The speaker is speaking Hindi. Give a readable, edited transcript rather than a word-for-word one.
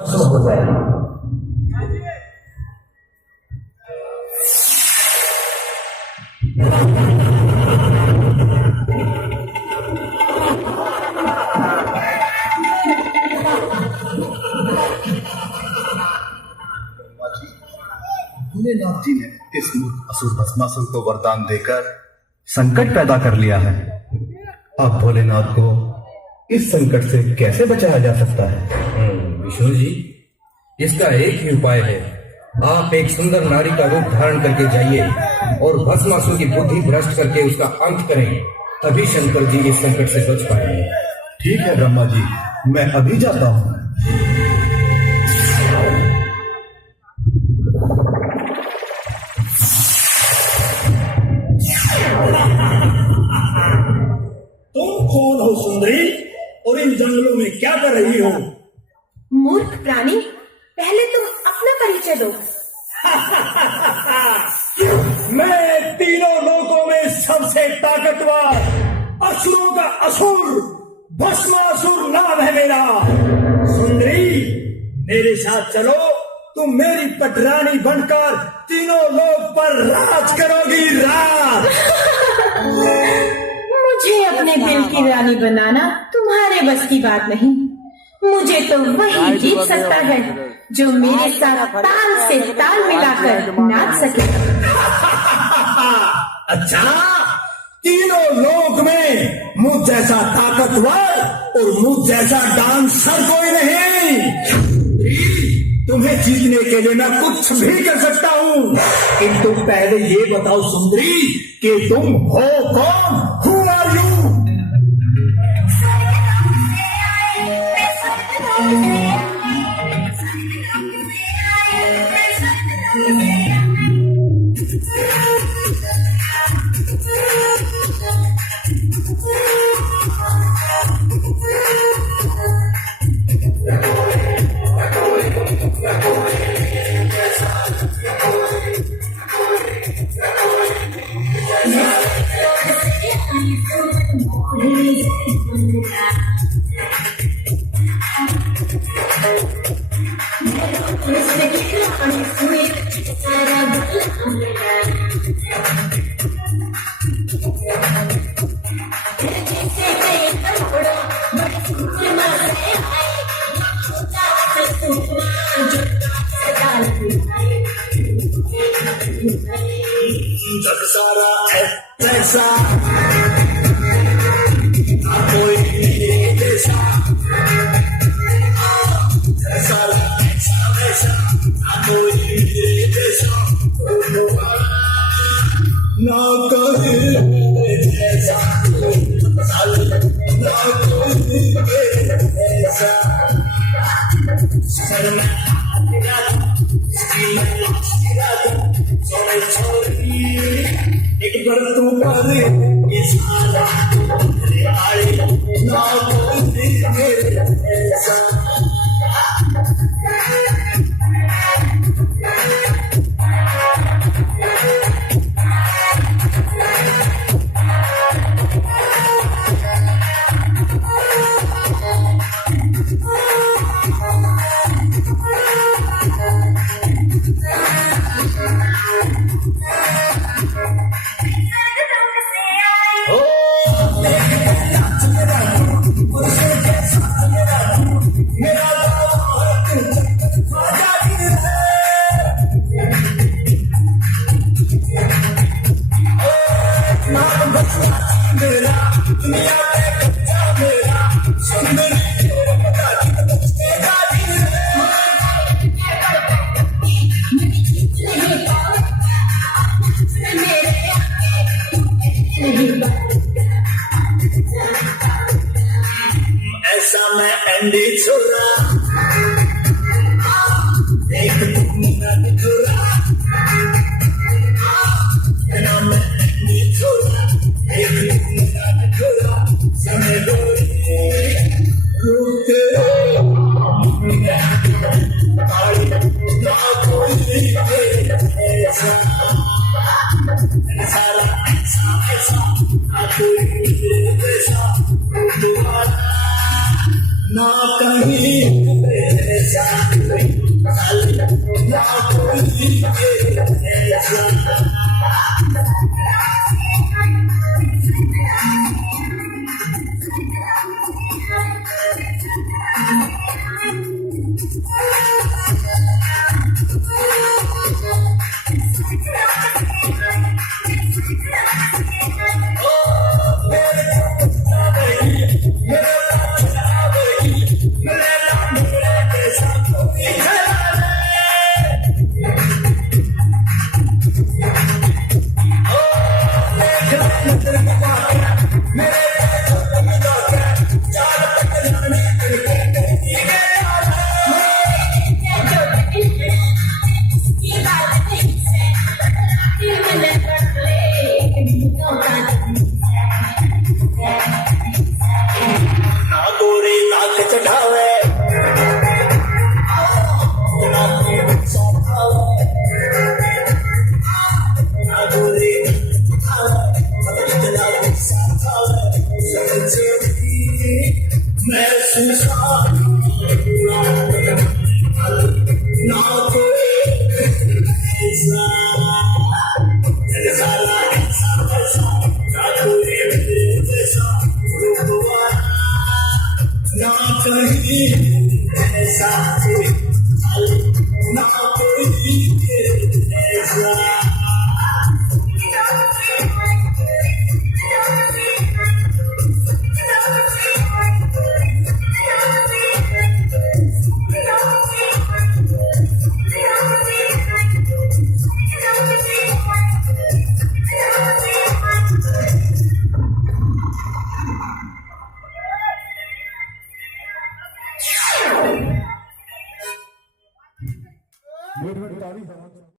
हो जाएगा। भोलेनाथ जी ने इस मूर्ख असुर भस्मासुर को वरदान देकर संकट पैदा कर लिया है। अब भोलेनाथ को इस संकट से कैसे बचाया जा सकता है? विष्णु जी, इसका एक ही उपाय है। आप एक सुंदर नारी का रूप धारण करके जाइए और भस्मासुर की बुद्धि भ्रष्ट करके उसका अंत करें, तभी शंकर जी इस संकट से बच पाएंगे। ठीक है ब्रह्मा जी, मैं अभी जाता हूँ। तुम कौन हो सुंदरी, और इन जंगलों में क्या कर रही हो? मूर्ख प्राणी, पहले तुम अपना परिचय दो। मैं तीनों लोकों में सबसे ताकतवर असुरों का असुर भस्मासुर नाम है मेरा। सुंदरी, मेरे साथ चलो, तुम मेरी पटरानी बनकर तीनों लोक पर राज करोगी। राज। मुझे अपने दिल की रानी बनाना तुम्हारे बस की बात नहीं। मुझे तो वही जीत सकता है जो मेरे साथ ताल से ताल मिलाकर नाच सके। अच्छा, तीनों लोक में मुझ जैसा ताकतवर और मुझ जैसा डांसर कोई नहीं। तुम्हें जीतने के लिए मैं कुछ भी कर सकता हूँ, किंतु पहले ये बताओ सुंदरी कि तुम हो कौन? Who are you? जग सारा ऐसा कोई ऐसा सारा ऐसा कोई ऐसा ना कोई ऐसा ना कोई ऐसा एक बार तू कर इशारा ना कोई ऐसा। ऐसा मैं एंडी छोरा एक छोरा मैं एंडी छोरा एक छोरा समय रुके ना कहीं